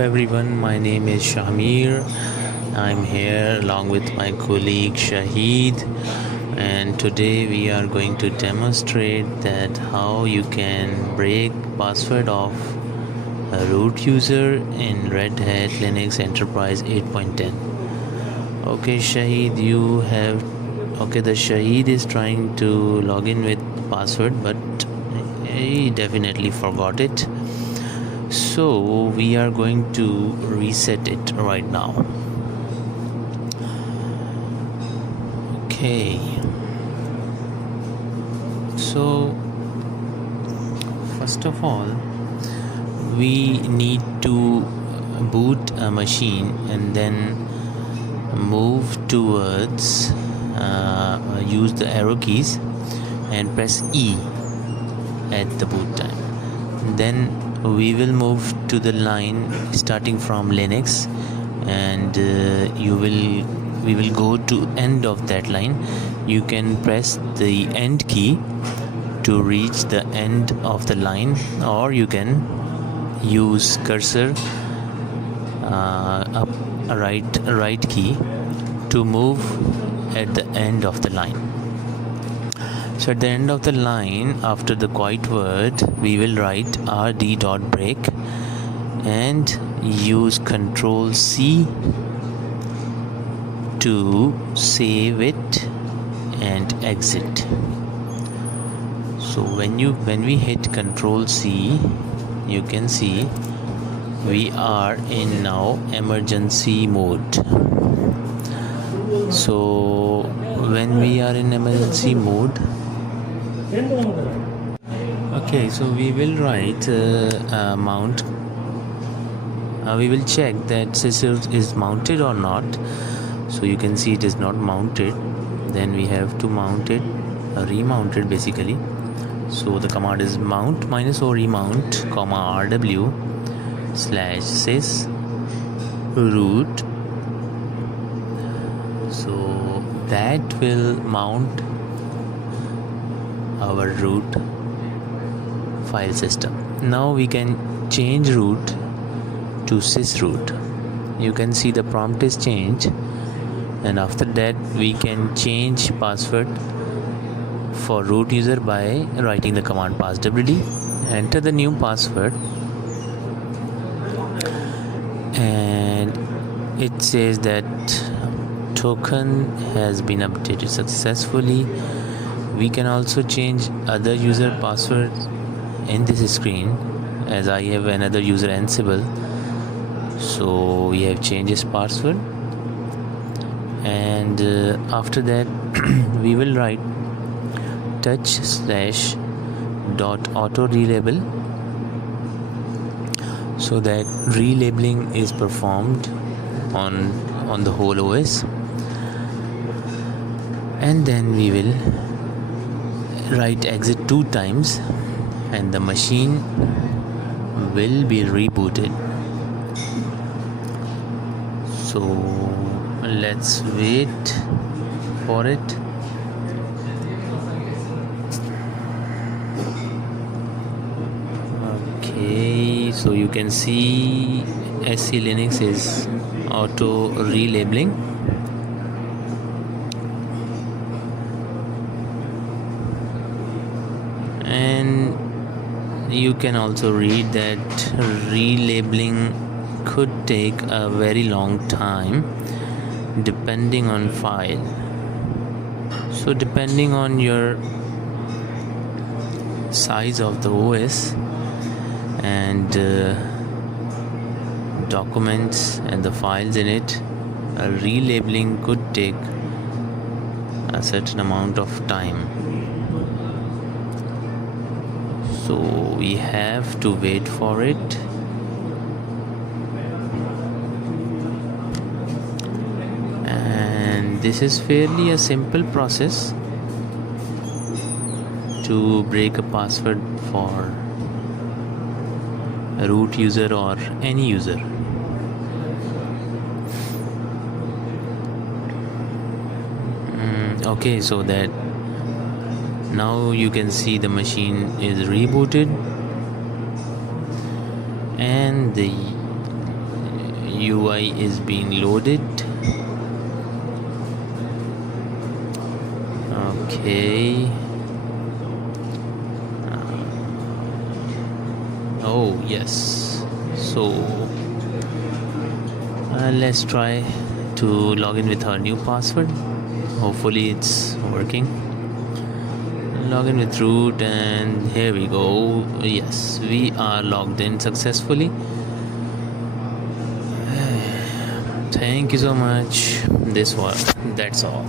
everyone, my name is Shamir. I'm here along with my colleague Shahid, and today we are going to demonstrate that how you can break password of a root user in Red Hat Linux Enterprise 8.10. Okay, Shahid, the Shahid is trying to log in with password, but he definitely forgot it. So we are going to reset it right now. Okay, so first of all we need to boot a machine and then move towards use the arrow keys and press E at the boot time. Then we will move to the line starting from Linux, and we will go to end of that line. You can press the end key to reach the end of the line, or you can use cursor up right key to move at the end of the line. So at the end of the line, after the quiet word, we will write rd.break and use Ctrl C to save it and exit. So when we hit Ctrl C, you can see we are in now emergency mode. So when we are in emergency mode, okay, so we will write mount. We will check that scissors is mounted or not. So you can see it is not mounted. Then we have to mount it, remount it basically. So the command is mount -o remount, rw /sys root. So that will mount our root file system. Now we can change root to sysroot. You can see the prompt is changed, and after that we can change password for root user by writing the command passwd. Enter the new password, and it says that token has been updated successfully. We can also change other user password in this screen, as I have another user Ansible. So we have changed his password, and after that we will write touch/.auto relabel, so that relabeling is performed on the whole OS. And then we will write exit 2 times, and the machine will be rebooted. So let's wait for it. Okay, so you can see SC Linux is auto relabeling. And you can also read that relabeling could take a very long time depending on file. So depending on your size of the OS and documents and the files in it, a relabeling could take a certain amount of time. So we have to wait for it. And this is fairly a simple process to break a password for a root user or any user. Okay, so that now you can see the machine is rebooted and the UI is being loaded. Okay. Oh yes. So let's try to log in with our new password. Hopefully it's working. Log in with root, and here we go. Yes, we are logged in successfully. Thank you so much. That's all.